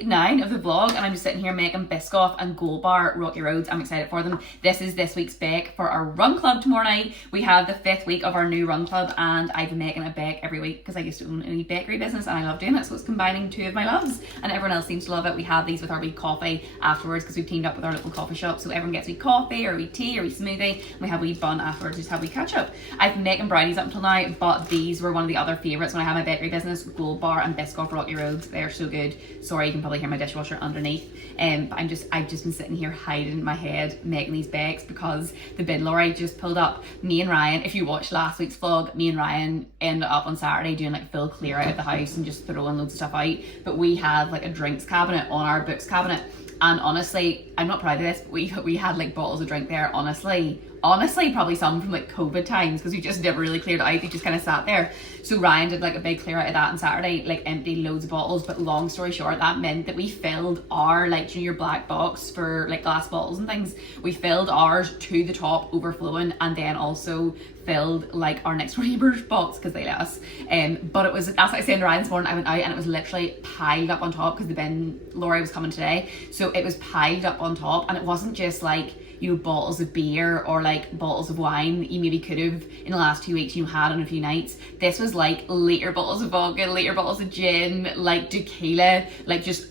week 9 of the vlog, and I'm just sitting here making Biscoff and Gold Bar Rocky Roads. I'm excited for them. This is this week's bake for our run club tomorrow night. We have the 5th week of our new run club, and I've been making a bake every week because I used to own a bakery business and I love doing it, so it's combining 2 of my loves, and everyone else seems to love it. We have these with our wee coffee afterwards because we've teamed up with our local coffee shop, so everyone gets a wee coffee or a wee tea or a wee smoothie, and we have a wee bun afterwards, just have a wee catch up. I've been making brownies up until now, but these were one of the other favourites when I had my bakery business. Gold Bar and Biscoff Rocky Roads, they're so good. Sorry, you can probably hear my dishwasher underneath. But I've just been sitting here hiding in my head making these bakes because the bin lorry just pulled up. Me and Ryan, if you watched last week's vlog, me and Ryan ended up on Saturday doing like full clear out of the house and just throwing loads of stuff out. But we had like a drinks cabinet on our books cabinet, and honestly, I'm not proud of this, but we had like bottles of drink there, honestly probably some from like COVID times, because we just never really cleared it out. They just kind of sat there. So Ryan did like a big clear out of that on Saturday, like emptied loads of bottles. But long story short, that meant that we filled our, like, you know, your black box for like glass bottles and things, we filled ours to the top, overflowing, and then also filled like our next door neighbour's box because they let us. But it was, that's what I said to Ryan this morning. I went out and it was literally piled up on top because the bin lorry was coming today, so it was piled up on top, and it wasn't just like, you know, bottles of beer or like bottles of wine that you maybe could have in the last 2 weeks, you know, had on a few nights. This was like litre bottles of vodka, litre bottles of gin, like tequila, like just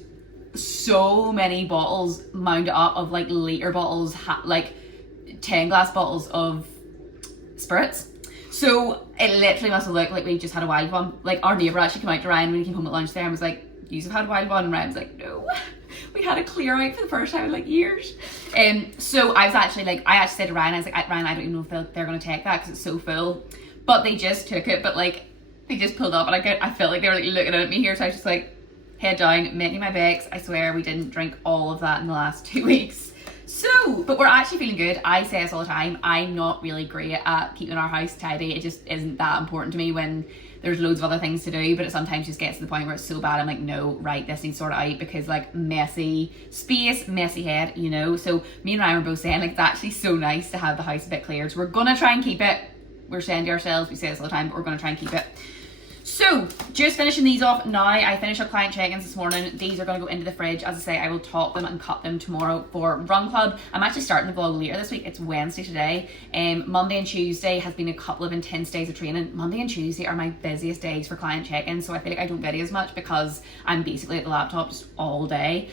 so many bottles mounted up of like litre bottles, like 10 glass bottles of spirits. So it literally must have looked like we just had a wild one. Like our neighbour actually came out to Ryan when he came home at lunch there and was like, "You have had a wild one?" And Ryan's like, "No, we had a clear out for the first time in like years." So I actually said to Ryan, I was like, "Ryan, I don't even know if they're going to take that because it's so full." But they just took it, but like they just pulled up, and I felt like they were like looking at me here, so I was just like, head down, making my bakes. I swear we didn't drink all of that in the last 2 weeks. So, but we're actually feeling good. I say this all the time, I'm not really great at keeping our house tidy. It just isn't that important to me when there's loads of other things to do, but it sometimes just gets to the point where it's so bad I'm like, no, right, this needs sorted out, because like messy space, messy head, you know. So me and Ryan were both saying like it's actually so nice to have the house a bit cleared. So we're gonna try and keep it. We're saying to ourselves, we say this all the time, but we're gonna try and keep it. So, just finishing these off now. I finished up client check-ins this morning. These are going to go into the fridge. As I say, I will top them and cut them tomorrow for Run Club. I'm actually starting the vlog later this week. It's Wednesday today. Monday and Tuesday has been a couple of intense days of training. Monday and Tuesday are my busiest days for client check-ins, so I feel like I don't video as much because I'm basically at the laptop just all day.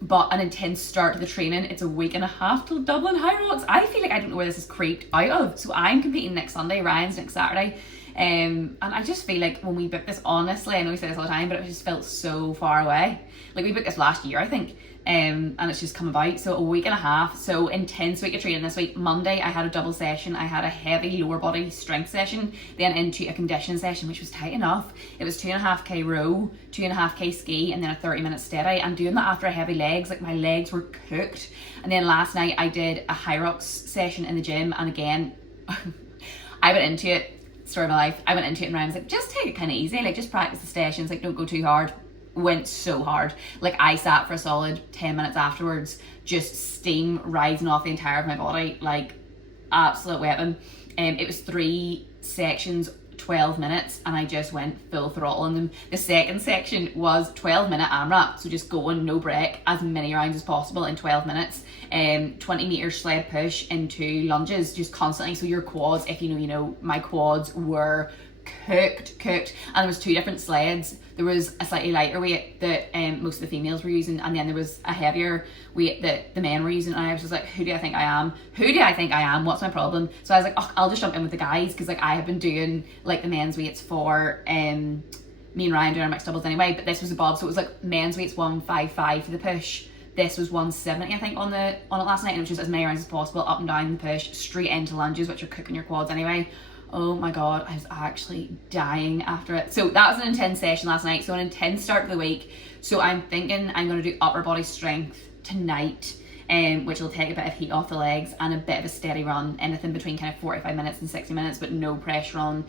But an intense start to the training. It's a week and a half till Dublin High Rocks. I feel like I don't know where this is creeped out of. So I'm competing next Sunday, Ryan's next Saturday. And I just feel like when we booked this, honestly, I know we say this all the time, but it just felt so far away. Like we booked this last year, I think, and it's just come about. So a week and a half, so intense week of training this week. Monday I had a double session. I had a heavy lower body strength session, then into a conditioning session, which was tight enough. It was 2.5k row, 2.5k ski, and then a 30-minute steady. And doing that after a heavy legs, like my legs were cooked. And then last night I did a high rocks session in the gym, and again, I went into it. Story of my life. I went into it and Ryan was like, just take it kind of easy, like just practice the stations, like don't go too hard. Went so hard. Like I sat for a solid 10 minutes afterwards, just steam rising off the entire of my body, like absolute weapon. It was 3 sections, 12 minutes, and I just went full throttle in them. The second section was 12-minute AMRAP, so just going no break, as many rounds as possible in 12 minutes. 20 meter sled push into lunges, just constantly. So your quads, if you know, my quads were cooked. And there was 2 different sleds. There was a slightly lighter weight that most of the females were using, and then there was a heavier weight that the men were using. And I was just like, who do I think I am? What's my problem? So I was like, oh, I'll just jump in with the guys, because like I have been doing like the men's weights for me and Ryan doing our mixed doubles anyway, but this was above, so it was like men's weights 155 for the push. This was 170, I think, on it last night, and it was just as many rounds as possible, up and down the push, straight into lunges, which are cooking your quads anyway. Oh my god, I was actually dying after it. So that was an intense session last night, so an intense start to the week. So I'm thinking I'm going to do upper body strength tonight, which will take a bit of heat off the legs and a bit of a steady run, anything between kind of 45 minutes and 60 minutes, but no pressure on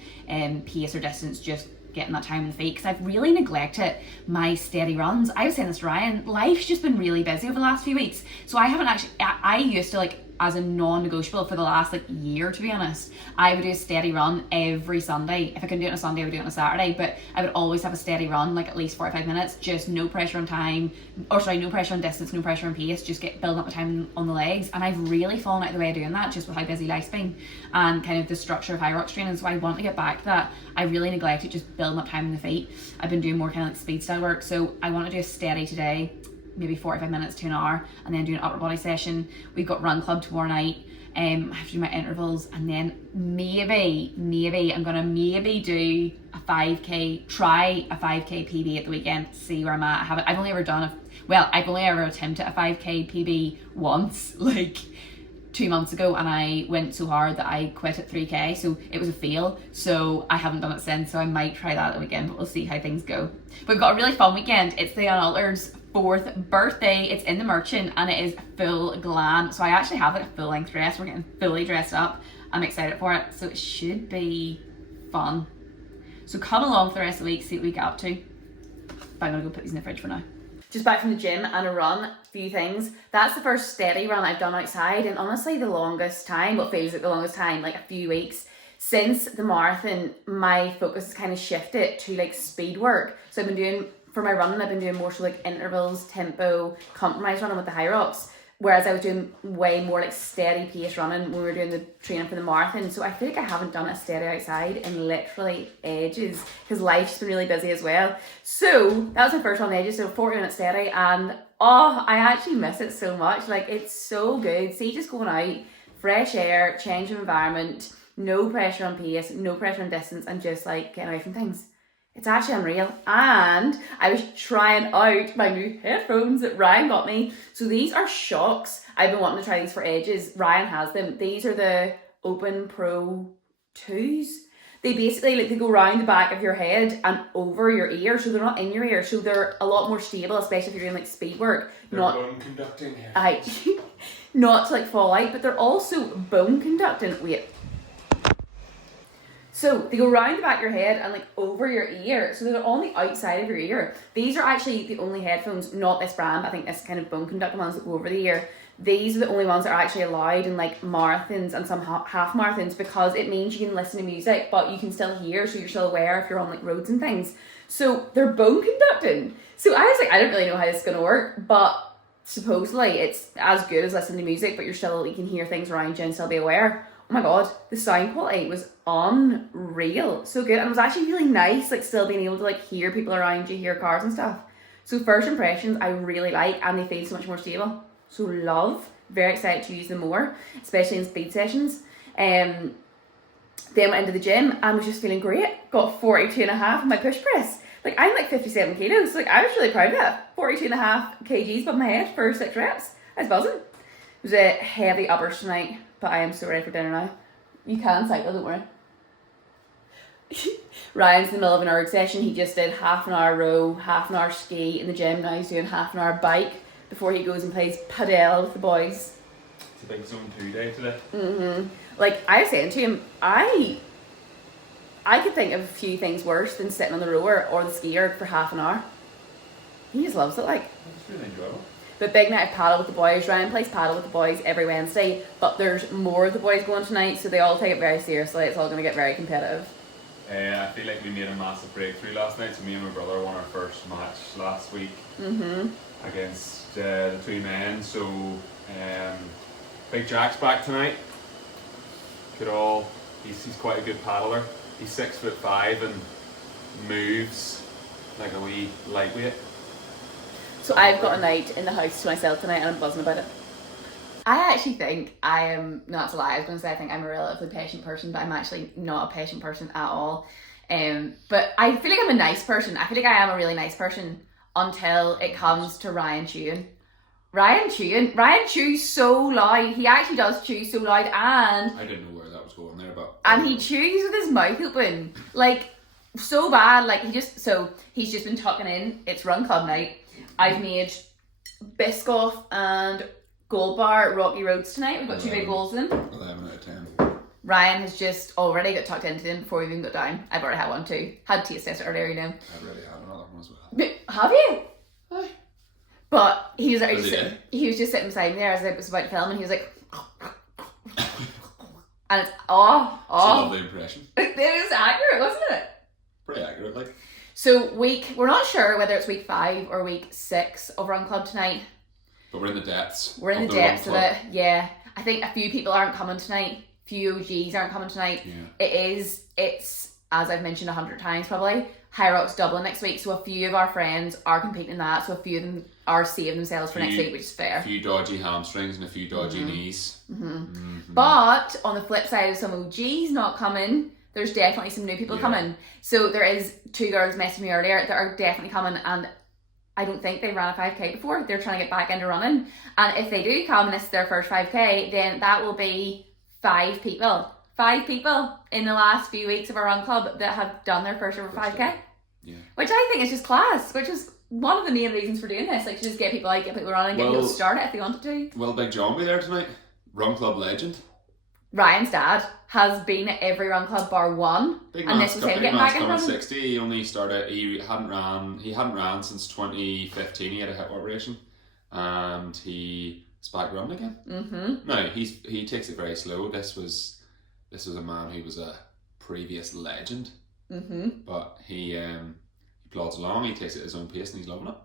pace or distance, just getting that time on the feet, because I've really neglected my steady runs. I was saying this to Ryan, life's just been really busy over the last few weeks, so I haven't actually, I used to like as a non-negotiable for the last like year, to be honest. I would do a steady run every Sunday. If I couldn't do it on a Sunday, I would do it on a Saturday, but I would always have a steady run, like at least 45 minutes, just no pressure on time, no pressure on distance, no pressure on pace, just building up the time on the legs. And I've really fallen out of the way of doing that just with how busy life's been and kind of the structure of high rocks training. So I want to get back to that. I really neglected just building up time in the feet. I've been doing more kind of like speed style work, so I want to do a steady today, maybe 45 minutes to an hour, and then do an upper body session. We've got run club tomorrow night. I have to do my intervals, and then maybe I'm gonna do a 5k, try a 5k PB at the weekend, see where I'm at. I've only ever attempted a 5k PB once, like 2 months ago, and I went so hard that I quit at 3k, so it was a fail. So I haven't done it since, so I might try that at the weekend, but we'll see how things go. But we've got a really fun weekend. It's the Unaltered's 4th birthday. It's in the Merchant and it is full glam. So I actually have like a full length dress. We're getting fully dressed up. I'm excited for it. So it should be fun. So come along for the rest of the week, see what we get up to. But I'm gonna go put these in the fridge for now. Just back from the gym and a run, a few things. That's the first steady run I've done outside, and honestly the longest time, what feels like the longest time, like a few weeks. Since the marathon, my focus has kind of shifted to like speed work. So I've been doing, for my running, I've been doing more so like intervals, tempo, compromise running with the high rocks. Whereas I was doing way more like steady pace running when we were doing the training for the marathon. So I feel like I haven't done a steady outside in literally ages, because life's been really busy as well. So that was my first one in ages, so 40 minutes steady, and I actually miss it so much. Like, it's so good. See, just going out, fresh air, change of environment, no pressure on pace, no pressure on distance, and just like getting away from things. It's actually unreal. And I was trying out my new headphones that Ryan got me. So these are Shocks. I've been wanting to try these for ages. Ryan has them. These are the Open Pro 2s. They basically, like, they go round the back of your head and over your ear, so they're not in your ear. So they're a lot more stable, especially if you're doing like speed work. They're bone conducting headphones. Not to like fall out, but they're also bone conducting. Wait. So they go round the back of your head and like over your ear, so they're on the outside of your ear. These are actually the only headphones, not this brand, I think this kind of bone conducting ones that go over the ear. These are the only ones that are actually allowed in like marathons and some half marathons, because it means you can listen to music but you can still hear, so you're still aware if you're on like roads and things. So they're bone conducting. So I was like, I don't really know how this is going to work, but supposedly it's as good as listening to music, but you can hear things around you and still be aware. Oh my god, the sound quality was unreal, so good, and it was actually really nice, like still being able to like hear people around you, hear cars and stuff. So first impressions, I really like, and they feel so much more stable. So love, very excited to use them more, especially in speed sessions. Then went into the gym and was just feeling great. Got 42.5 in my push press. Like, I'm like 57 kilos, like I was really proud of that. 42.5 kgs above my head for 6 reps. I was buzzing. It was a heavy uppers tonight, but I am so ready for dinner now. You can cycle, don't worry. Ryan's in the middle of an erg session. He just did half an hour row, half an hour ski in the gym. Now he's doing half an hour bike before he goes and plays padel with the boys. It's a big zone 2 day today. Like, I was saying to him, I could think of a few things worse than sitting on the rower or the ski erg for half an hour. He just loves it, like. It's really enjoyable. But big night of paddle with the boys. Ryan plays paddle with the boys every Wednesday, but there's more of the boys going tonight, so they all take it very seriously. It's all going to get very competitive. I feel like we made a massive breakthrough last night. So me and my brother won our first match last week against the 2 men. So Big Jack's back tonight. He's quite a good paddler. He's 6'5" and moves like a wee lightweight. So I've got a night in the house to myself tonight and I'm buzzing about it. I actually think I am, not to lie, I was going to say I think I'm a relatively patient person, but I'm actually not a patient person at all. But I feel like I'm a nice person. I feel like I am a really nice person until it comes to Ryan chewing. Ryan chews so loud. He actually does chew so loud, and I didn't know where that was going there, but... And he chews with his mouth open. Like, so bad. Like, he's just been tucking in. It's run club night. I've made Biscoff and Gold Bar Rocky Roads tonight. We've got 2 big bowls in them. 11 out of 10. Ryan has just already got tucked into them before we even got down. I've already had one too. Had a taste test earlier, you know. I've already had another one as well. But, have you? Aye. But he was He just sitting beside me there as I was about to film, and he was like, And it's It's a lovely impression. It was accurate, wasn't it? Pretty accurate, like. So we're not sure whether it's week 5 or week 6 of Run Club tonight. But we're in the depths. We're in the depths of it, yeah. I think a few people aren't coming tonight. Few OGs aren't coming tonight. Yeah. It's as I've mentioned 100 times probably, High Rocks Dublin next week. So a few of our friends are competing in that. So a few of them are saving themselves for next week, which is fair. A few dodgy hamstrings and a few dodgy knees. But on the flip side of some OGs not coming, there's definitely some new people coming. So there is 2 girls messaging me earlier that are definitely coming, and I don't think they ran a 5k before. They're trying to get back into running. And if they do come and it's their first 5k, then that will be 5 people. 5 people in the last few weeks of our Run Club that have done their first ever 5k. Yeah. Which I think is just class, which is one of the main reasons for doing this. Like, to just get people out, get people running, get people started if they wanted to. Will Big John be there tonight? Run Club legend. Ryan's dad has been at every Run Club bar 1, and this was him getting back in running. 60. He only started. He hadn't ran since 2015. He had a hip operation, and he's back running again. No, he takes it very slow. This was a man who was a previous legend, but he plods along. He takes it at his own pace, and he's loving it.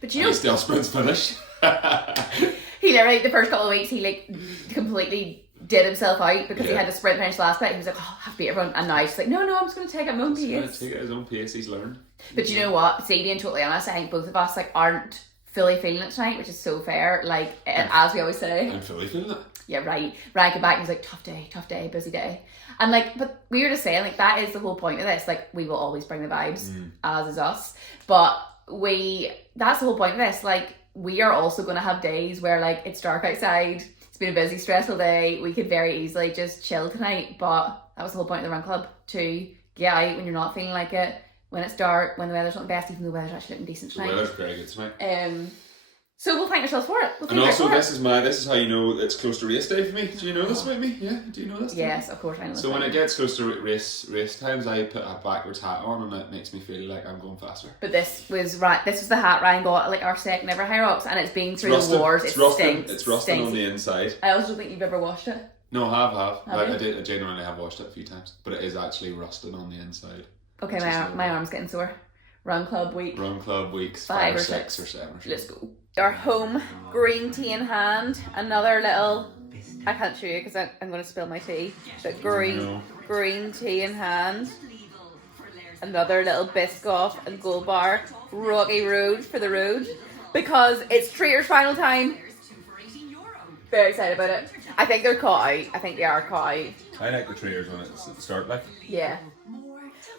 But he still sprints finish. He literally, the first couple of weeks, he like completely did himself out because he had to sprint finish last night. He was like, oh, I have to beat everyone. And now he's like, no, I'm just going to take it at my own pace. He's going to take it at his own pace. He's learned. But you know what? See, being totally honest, I think both of us like aren't fully feeling it tonight, which is so fair. Like, as we always say. I'm fully feeling it. Yeah, right. Ryan came back and he was like, tough day, busy day. And like, but we were just saying, like, that is the whole point of this. Like, we will always bring the vibes, as is us. But that's the whole point of this. Like, we are also going to have days where like it's dark outside. It's been a busy, stressful day. We could very easily just chill tonight, but that was the whole point of the Run Club, to get out when you're not feeling like it, when it's dark, when the weather's not the best, even though the weather's actually looking decent tonight. The weather's very good tonight. So we'll thank ourselves for it. And also, this is how you know it's close to race day for me. Do you know this about me? Yeah, do you know this? Yes, of course I know this. So when it gets close to race times, I put a backwards hat on, and it makes me feel like I'm going faster. But this was the hat Ryan got, like our second ever High Rocks, and it's been through the wars. It's rusting. It's rusting on the inside. I also don't think you've ever washed it. No, I have. I genuinely have washed it a few times, but it is actually rusting on the inside. Okay, my arm's getting sore. Run Club weeks 5 or 6 or 7 or 8. Let's go. Our home green tea in hand. Another little, I can't show you because I'm going to spill my tea. But green tea in hand. Another little Biscoff and Gold Bar. Rocky Road for the road. Because it's Treaters final time. Very excited about it. I think they're caught out. I think they are caught out. I like the Treaters when it's at the start, like. Yeah.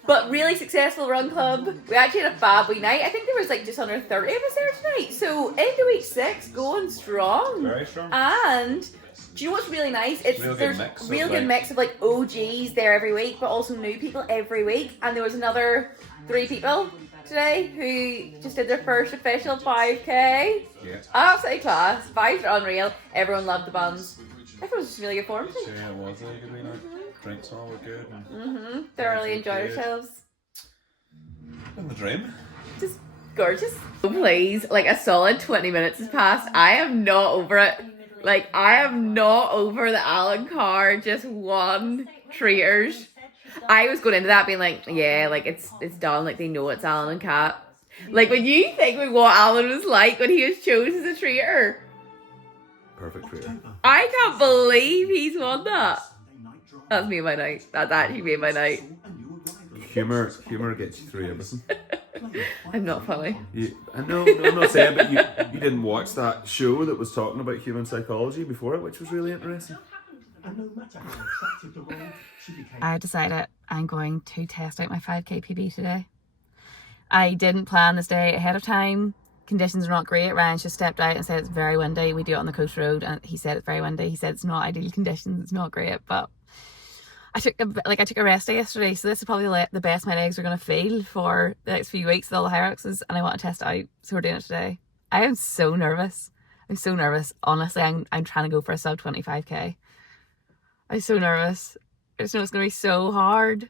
But really successful Run Club. We actually had a fab wee night. I think there was like just under 30 of us there tonight. So into week 6, going strong. Very strong. And do you know what's really nice? There's real good mix of like OGs there every week, but also new people every week. And there was another 3 people today who just did their first official 5k. Yeah. Absolutely class. Vibes are unreal. Everyone loved the buns. Everyone was just really good form. Yeah, it was a good wee night. Drinks all were good. Thoroughly enjoyed ourselves. In the dream. Just gorgeous. So please, like a solid 20 minutes has passed. I am not over it. Like, I am not over the Alan Carr just won Treaters. I was going into that being like, yeah, like it's done. Like they know it's Alan and Kat. Like when you think of what Alan was like when he was chosen as a treater. Perfect treater. I can't believe he's won that. That's me and my night. That's actually me and my night. Humour gets you through everything. I'm not funny. No, I'm not saying, but you didn't watch that show that was talking about human psychology before it, which was really interesting. I decided I'm going to test out my 5k PB today. I didn't plan this day ahead of time. Conditions are not great. Ryan just stepped out and said it's very windy. We do it on the coast road, and he said it's very windy. He said it's not ideal conditions. It's not great, but I took a rest day yesterday, so this is probably the best my legs are going to feel for the next few weeks with all the Hyroxes, and I want to test it out, so we're doing it today. I am so nervous. I'm so nervous. Honestly, I'm trying to go for a sub 25k. I'm so nervous. I just know it's going to be so hard.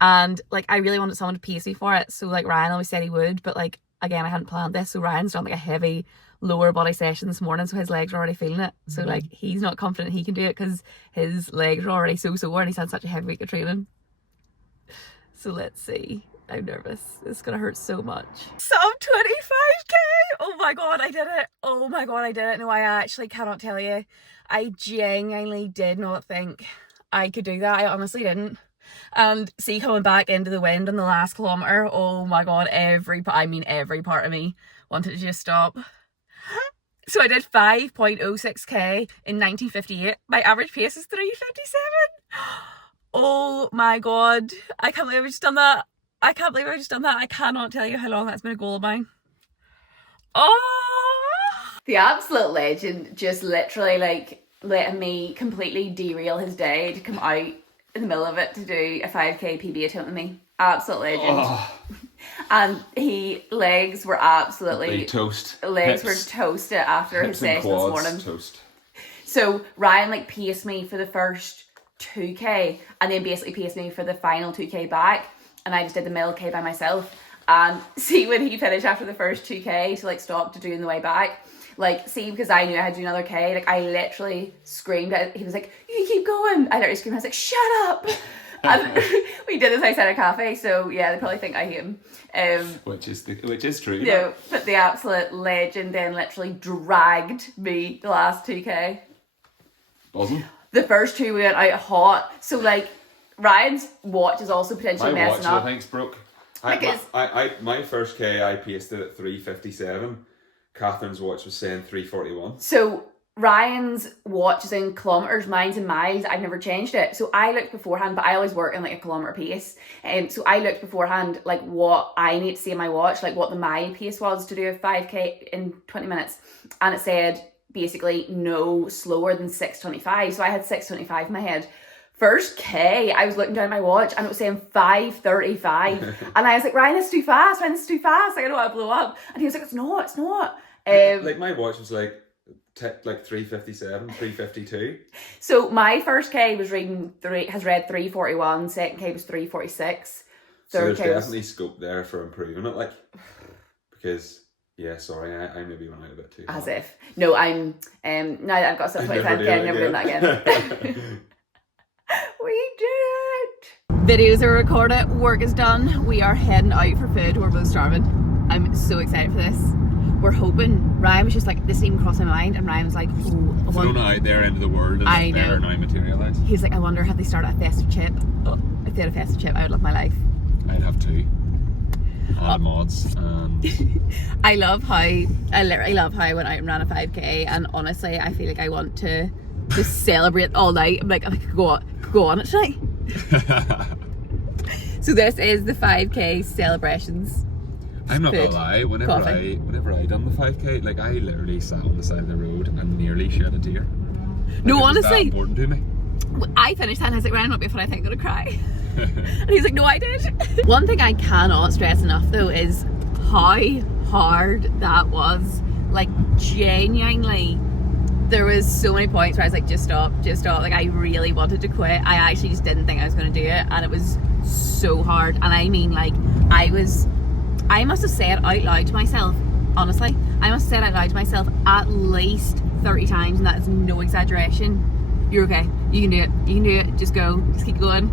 And like, I really wanted someone to pace me for it, so like Ryan always said he would, but like again, I hadn't planned this, so Ryan's done like a heavy lower body session this morning, so his legs are already feeling it. So like he's not confident he can do it because his legs are already so sore and he's had such a heavy week of training. So let's see. I'm nervous. It's gonna hurt so much. Sub 25k! Oh my god, I did it! Oh my god, I did it! No, I actually cannot tell you. I genuinely did not think I could do that. I honestly didn't. And see, coming back into the wind on the last kilometre, oh my god, every part of me wanted to just stop. So I did 5.06k in 1958. My average pace is 3:57. Oh my god, I can't believe I've just done that. I cannot tell you how long that's been a goal of mine. Oh! The absolute legend just literally like letting me completely derail his day to come out in the middle of it to do a 5k PB attempt with me. Absolute legend. Oh. And legs were absolutely toast. Legs were toasted after his session this morning. Toast. So Ryan like paced me for the first 2k and then basically paced me for the final 2k back, and I just did the middle k by myself. And see, when he finished after the first 2k to like stop to doing the way back, like see, because I knew I had to do another k, like I literally screamed at, he was like, you can keep going. I literally screamed, I was like, shut up. And we did this outside a cafe, so yeah, they probably think I hate him. Which is true. No, but the absolute legend then literally dragged me the last 2k. Wasn't? The first two we went out hot, so like Ryan's watch is also potentially my messing watch, up. I think's broke. My first K I paced it at 3:57. Catherine's watch was saying 3:41. So Ryan's watch is in kilometres, mine's in miles. I've never changed it. So I looked beforehand, but I always work in like a kilometre pace. And so I looked beforehand like what I need to see in my watch, like what the mile pace was to do a 5k in 20 minutes. And it said basically no slower than 6:25. So I had 6:25 in my head. First K, I was looking down at my watch and it was saying 5:35. And I was like, Ryan, this is too fast. Like, I don't want to blow up. And he was like, it's not. Like my watch was like 3:57, 3:52. So my first K was has read 3:41, second K was 3:46. So there's definitely scope there for improving it, like, because yeah, sorry, I maybe went out a bit too hard. As if. No, I'm now that I've got sub 25k, I'm never doing that again. We did it! Videos are recorded, work is done, we are heading out for food, we're both starving. I'm so excited for this. We're hoping, Ryan was just like, this didn't even cross my mind, and Ryan was like, oh, thrown out there into the world and I know. There now materialised. He was like, I wonder had they started a festive chip. Oh, if they had a festive chip, I would love my life. I'd have two. And mods and I literally love how I went out and ran a 5k, and honestly I feel like I want to just celebrate all night. I'm like, I could go on it tonight. So this is the 5k celebrations. I'm not gonna lie, whenever I done the 5k, like I literally sat on the side of the road and nearly shed a tear. Like, no, honestly, that important to me. I finished that and I was like, Ryan, not be funny, I think I'm gonna cry. And he's like, no, I did. One thing I cannot stress enough though is how hard that was. Like genuinely, there was so many points where I was like, just stop. Like I really wanted to quit. I actually just didn't think I was going to do it, and it was so hard. And I mean, like I must have said out loud to myself, honestly, I must have said out loud to myself at least 30 times, and that is no exaggeration, you're okay, you can do it, just go, just keep going.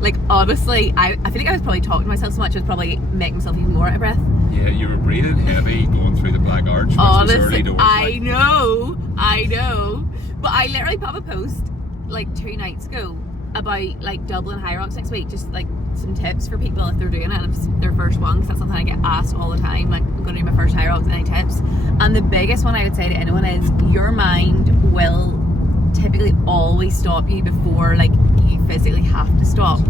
Like honestly, I feel like I was probably talking to myself so much, I was probably making myself even more out of breath. Yeah, you were breathing heavy going through the Black Arch, which honestly, was early doors. I know, but I literally put up a post like 2 nights ago about like Dublin High Rocks next week, just like some tips for people if they're doing it and if it's their first one, because that's something I get asked all the time, like I'm going to do my first High Rocks, any tips? And the biggest one I would say to anyone is your mind will typically always stop you before like you physically have to stop,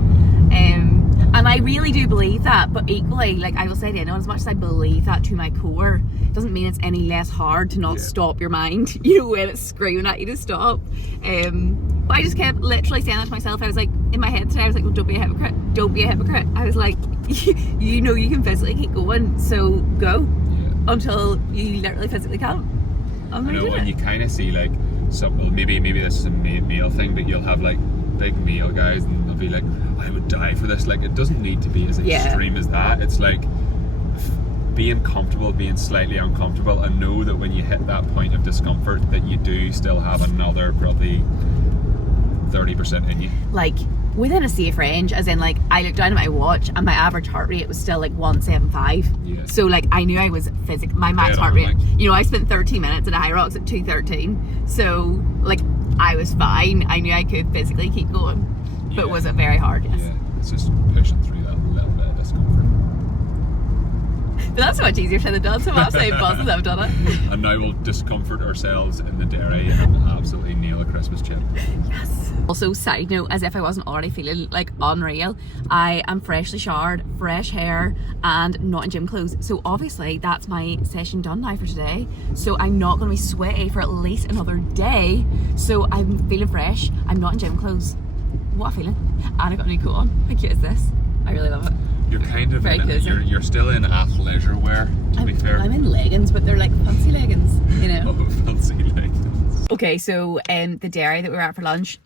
and I really do believe that, but equally, like I will say to anyone, as much as I believe that to my core, it doesn't mean it's any less hard to not stop your mind, you know, when it's screaming at you to stop. But I just kept literally saying that to myself. I was like, in my head today, I was like, well, don't be a hypocrite. I was like, you know you can physically keep going, so go until you literally physically can't. I know, and you kind of see like maybe this is a male thing, but you'll have like big male guys and they'll be like, I would die for this. Like it doesn't need to be as extreme as that. It's like being comfortable, being slightly uncomfortable, and know that when you hit that point of discomfort that you do still have another probably 30% in you. Like within a safe range, as in like I looked down at my watch and my average heart rate was still like 175. Yeah. So like I knew I was my max heart rate. You know, I spent 30 minutes at High Rocks at 213. So like I was fine. I knew I could physically keep going, but was it very hard? Yes. Yeah, it's just pushing through that little bit of discomfort. But that's so much easier said than done. So I'm absolutely buzzing I've done it. And now we'll discomfort ourselves in the dairy and absolutely nail a Christmas chip. Yes. Also, side note, as if I wasn't already feeling like unreal, I am freshly showered, fresh hair, and not in gym clothes. So obviously that's my session done now for today. So I'm not going to be sweaty for at least another day. So I'm feeling fresh. I'm not in gym clothes. What a feeling. And I got a new coat on. How cute is this? I really love it. You're kind of Very cozy. you're still in athleisure wear, to be fair. I'm in leggings, but they're like fancy leggings, you know. Oh, fancy leggings. Okay, so the dairy that we were at for lunch,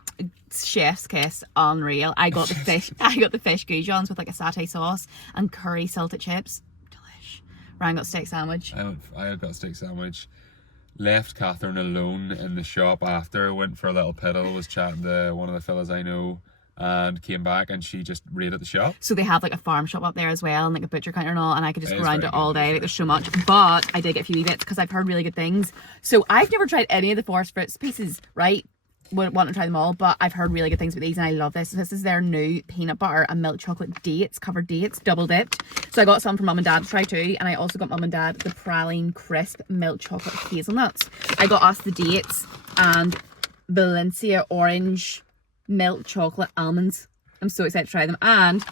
chef's kiss, unreal. I got the fish. I got the fish goujons with like a satay sauce and curry salted chips. Delish. Ryan got steak sandwich. I got a steak sandwich. Left Catherine alone in the shop after. Went for a little piddle. Was chatting to one of the fellas I know. And came back and she just raided the shop. So they have like a farm shop up there as well and like a butcher counter and all, and I could just go around it all day. Like there's so much, but I did get a few wee bits because I've heard really good things. So I've never tried any of the forest fruits pieces, right? Wouldn't want to try them all, but I've heard really good things about these and I love this. So this is their new peanut butter and milk chocolate dates, covered dates, double dipped. So I got some for mum and dad to try too, and I also got mum and dad the praline crisp milk chocolate hazelnuts. I got us the dates and Valencia orange milk chocolate almonds. I'm so excited to try them. And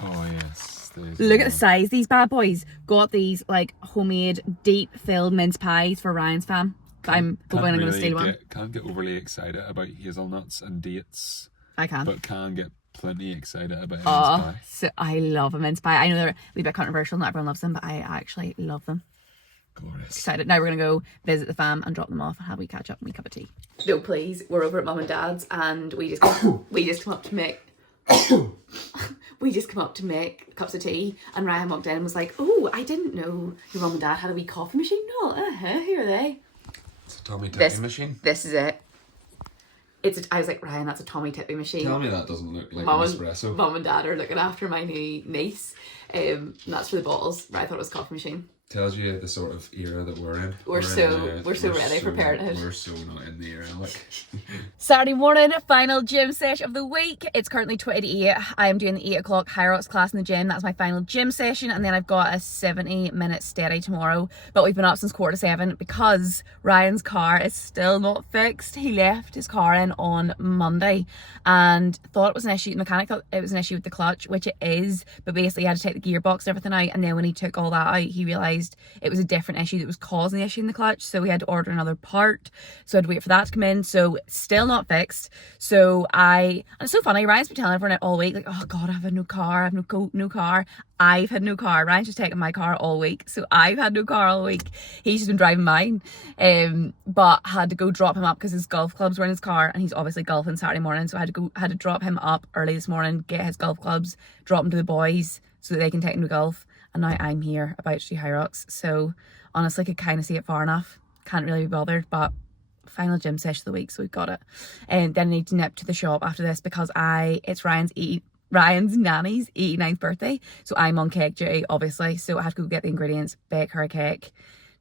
oh yes, look at the size. These bad boys got these like homemade deep filled mince pies for Ryan's fam. I'm going to steal one. Can't get overly excited about hazelnuts and dates. I can. But can get plenty excited about mince Oh, pie. so I love a mince pie. I know they're a wee bit controversial, not everyone loves them, but I actually love them. Glorious. Excited. Now we're going to go visit the fam and drop them off and have we catch up and we cup of tea. No, please. We're over at mum and dad's and we just come up to make cups of tea, and Ryan walked in and was like, "Oh, I didn't know your mum and dad had a wee coffee machine." No, here are they. It's a Tommy Tippy machine. This is it. I was like, Ryan, that's a Tommy Tippy machine. Tell me that doesn't look like an espresso. Mum and dad are looking after my new niece. And that's for the bottles. Right, I thought it was a coffee machine. Tells you the sort of era that we're in. We're so ready for parenthood. We're so not in the era. Like. Saturday morning, final gym session of the week. It's currently 20 to 8. I am doing the 8 o'clock High Rocks class in the gym. That's my final gym session, and then I've got a 70-minute steady tomorrow. But we've been up since 6:45 because Ryan's car is still not fixed. He left his car in on Monday and thought it was an issue. The mechanic thought it was an issue with the clutch, which it is, but basically he had to take the gearbox and everything out, and then when he took all that out, he realised it was a different issue that was causing the issue in the clutch, so we had to order another part, so I had to wait for that to come in. So still not fixed. So and it's so funny, Ryan's been telling everyone all week like, oh god, I have a new car, I have no car. I've had no car. Ryan's just taken my car all week, so I've had no car all week. He's just been driving mine, but had to go drop him up because his golf clubs were in his car, and he's obviously golfing Saturday morning, so I had to drop him up early this morning, get his golf clubs, drop him to the boys so that they can take him to golf. And now I'm here about to do High Rocks, so honestly I could kind of see it far enough. Can't really be bothered, but final gym session of the week, so we've got it. And then I need to nip to the shop after this because it's Ryan's nanny's 89th birthday, so I'm on cake duty obviously, so I have to go get the ingredients, bake her a cake,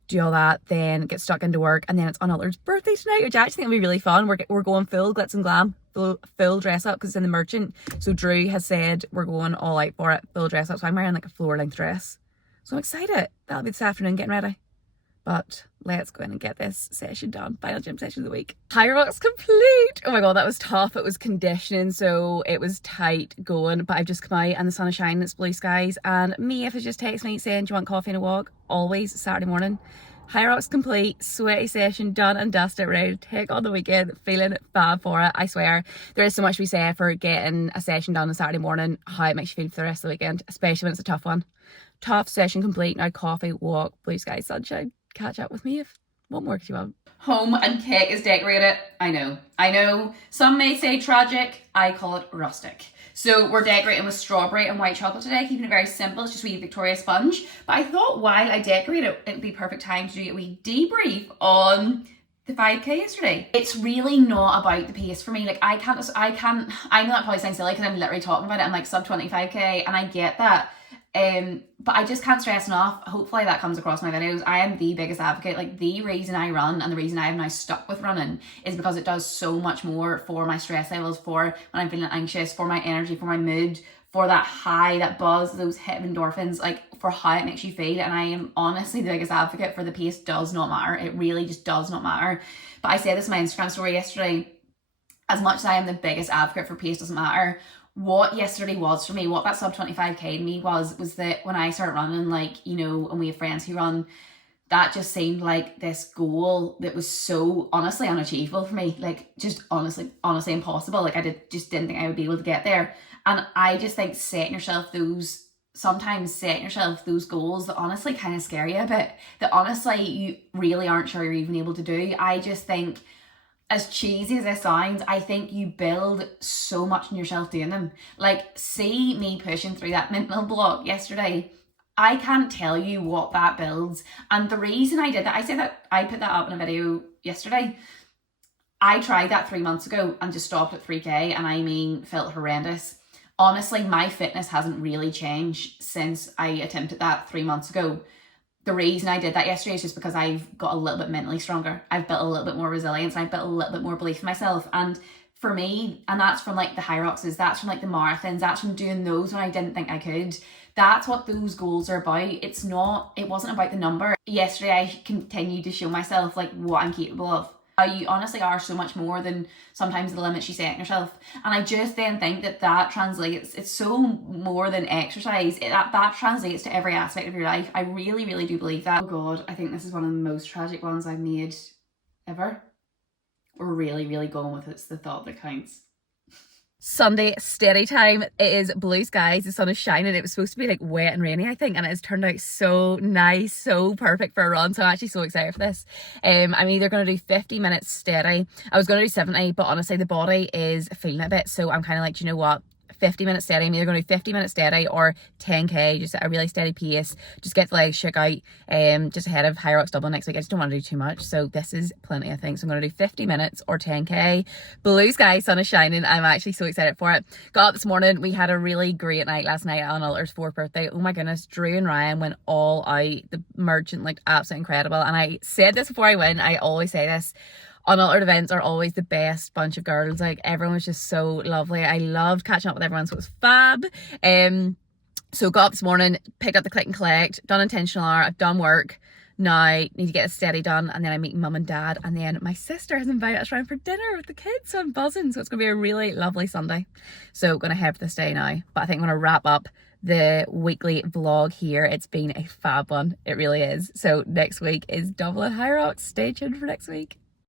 do all that, then get stuck into work, and then it's Unaltered's birthday tonight, which I actually think will be really fun. We're going full glitz and glam, full dress up because it's in the Merchant. So Drew has said we're going all out for it, full dress up. So I'm wearing like a floor length dress. So I'm excited. That'll be this afternoon, getting ready. But let's go in and get this session done. Final gym session of the week. High Rocks complete. Oh my god, that was tough. It was conditioning, so it was tight going. But I've just come out and the sun is shining, it's blue skies. And Mia has just texted me saying, do you want coffee and a walk? Always Saturday morning. High Rocks complete, sweaty session done and dusted, ready to take on the weekend, feeling fab for it. I swear, there is so much to be said for getting a session done on Saturday morning, how it makes you feel for the rest of the weekend, especially when it's a tough one. Tough session complete, now coffee, walk, blue sky, sunshine. Catch up with me if What more could you want? Home and cake is decorated. I know. Some may say tragic. I call it rustic. So we're decorating with strawberry and white chocolate today, keeping it very simple. It's just a wee Victoria sponge. But I thought while I decorate it, it would be perfect time to do a wee debrief on the 5k yesterday. It's really not about the pace for me. Like I know that probably sounds silly because I'm literally talking about it. I'm like sub 25k and I get that. But I just can't stress enough. Hopefully that comes across my videos. I am the biggest advocate. Like the reason I run and the reason I have now stuck with running is because it does so much more for my stress levels, for when I'm feeling anxious, for my energy, for my mood, for that high, that buzz, those hit of endorphins, like for how it makes you feel. And I am honestly the biggest advocate for the pace does not matter. It really just does not matter. But I said this in my Instagram story yesterday, as much as I am the biggest advocate for pace doesn't matter, what yesterday was for me, what that sub 25k to me was that when I started running, like, you know, and we have friends who run, that just seemed like this goal that was so honestly unachievable for me, like just honestly impossible. Like just didn't think I would be able to get there. And I just think setting yourself those goals that honestly kind of scare you a bit, that honestly you really aren't sure you're even able to do. I just think, as cheesy as this sounds, I think you build so much in yourself doing them. Like, see me pushing through that mental block yesterday. I can't tell you what that builds. And the reason I did that, I said that I put that up in a video yesterday. I tried that 3 months ago and just stopped at 3k, and I mean, felt horrendous. Honestly, my fitness hasn't really changed since I attempted that 3 months ago. The reason I did that yesterday is just because I've got a little bit mentally stronger. I've built a little bit more resilience. I've built a little bit more belief in myself. And for me, and that's from like the Hyroxes, that's from like the marathons, that's from doing those when I didn't think I could. That's what those goals are about. It wasn't about the number. Yesterday, I continued to show myself like what I'm capable of. You honestly are so much more than sometimes the limits you set yourself. And I just then think that translates, it's so more than exercise. That translates to every aspect of your life. I really, really do believe that. Oh God, I think this is one of the most tragic ones I've made ever. We're really, really going with it's the thought that counts. Sunday steady time. It is blue skies, the sun is shining. It was supposed to be like wet and rainy, I think, and it has turned out so nice, so perfect for a run. So I'm actually so excited for this. I'm either going to do 50 minutes steady. I was going to do 70, but honestly the body is feeling it a bit, so I'm kind of like, you know what, 50 minutes steady. I'm either going to do 50 minutes steady or 10k, just at a really steady pace, just get the legs shook out, just ahead of Hyrox Dublin next week. I just don't want to do too much, so this is plenty, I think. So I'm going to do 50 minutes or 10k. Blue sky, sun is shining. I'm actually so excited for it. Got up this morning, we had a really great night last night on Ulter's 4th birthday. Oh my goodness, Drew and Ryan went all out. The merchant looked absolutely incredible, and I said this before I went, I always say this, unaltered events are always the best bunch of girls. Like, everyone was just so lovely. I loved catching up with everyone, so it was fab. So got up this morning, picked up the click and collect, done intentional hour, I've done work. Now need to get a steady done, and then I'm meeting mum and dad, and then my sister has invited us round for dinner with the kids, so I'm buzzing. So it's gonna be a really lovely Sunday. So gonna head for this day now, but I think I'm gonna wrap up the weekly vlog here. It's been a fab one, it really is. So next week is Dublin Hyrox. Stay tuned for next week.